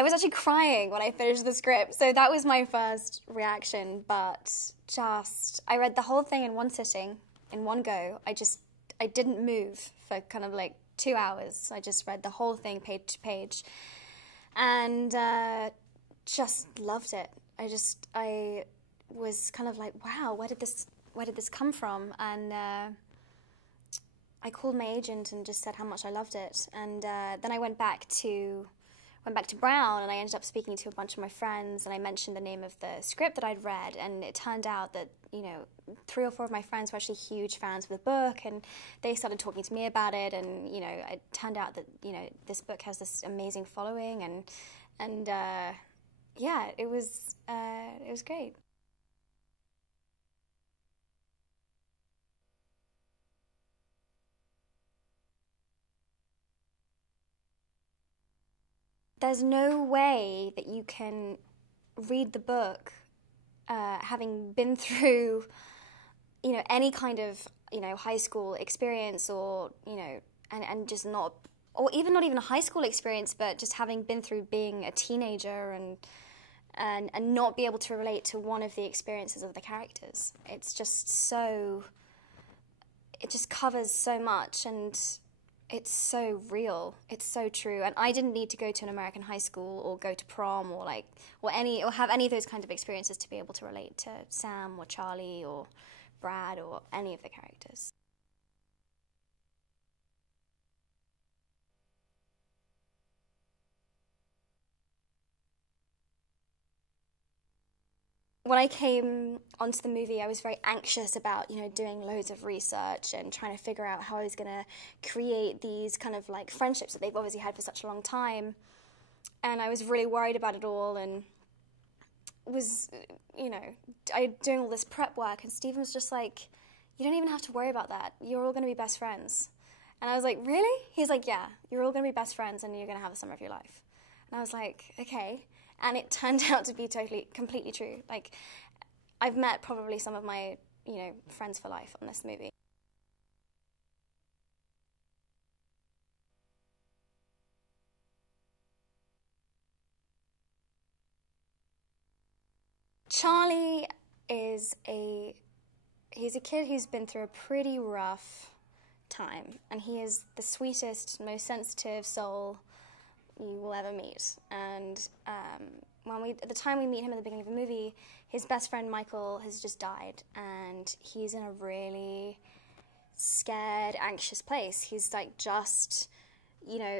I was actually crying when I finished the script, so that was my first reaction, but I read the whole thing in one sitting, in one go. I didn't move for kind of like 2 hours. I just read the whole thing page to page, and just loved it. I was kind of like, wow, where did this come from? And I called my agent and just said how much I loved it, and then I went back to Brown, and I ended up speaking to a bunch of my friends, and I mentioned the name of the script that I'd read, and it turned out that, 3 or 4 of my friends were actually huge fans of the book, and they started talking to me about it, and, it turned out that, this book has this amazing following, and yeah, it was great. There's no way that you can read the book having been through, any kind of, high school experience, or, and just not, or even not even a high school experience, but just having been through being a teenager and not be able to relate to one of the experiences of the characters. It's just so, it just covers so much, and it's so real. It's so true. And I didn't need to go to an American high school or go to prom or have any of those kinds of experiences to be able to relate to Sam or Charlie or Brad or any of the characters. When I came onto the movie, I was very anxious about, doing loads of research and trying to figure out how I was going to create these kind of like friendships that they've obviously had for such a long time. And I was really worried about it all, and was, doing all this prep work, and Stephen was just like, you don't even have to worry about that. You're all going to be best friends. And I was like, really? He's like, yeah, you're all going to be best friends and you're going to have the summer of your life. And I was like, okay. And it turned out to be completely true. Like, I've met probably some of my, friends for life on this movie. Charlie is he's a kid who's been through a pretty rough time, and he is the sweetest, most sensitive soul you will ever meet. And at the time we meet him at the beginning of the movie, his best friend Michael has just died, and he's in a really scared, anxious place. He's like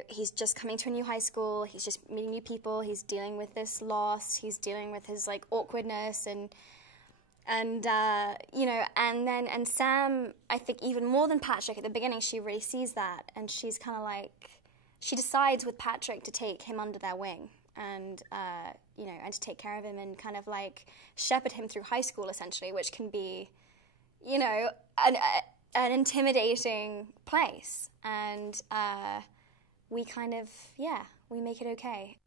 he's just coming to a new high school, he's just meeting new people, he's dealing with this loss, he's dealing with his like awkwardness, and Sam, I think even more than Patrick at the beginning, she really sees that, and she's kind of like, she decides with Patrick to take him under their wing, and and to take care of him and kind of like shepherd him through high school, essentially, which can be, an intimidating place. And we kind of, we make it okay.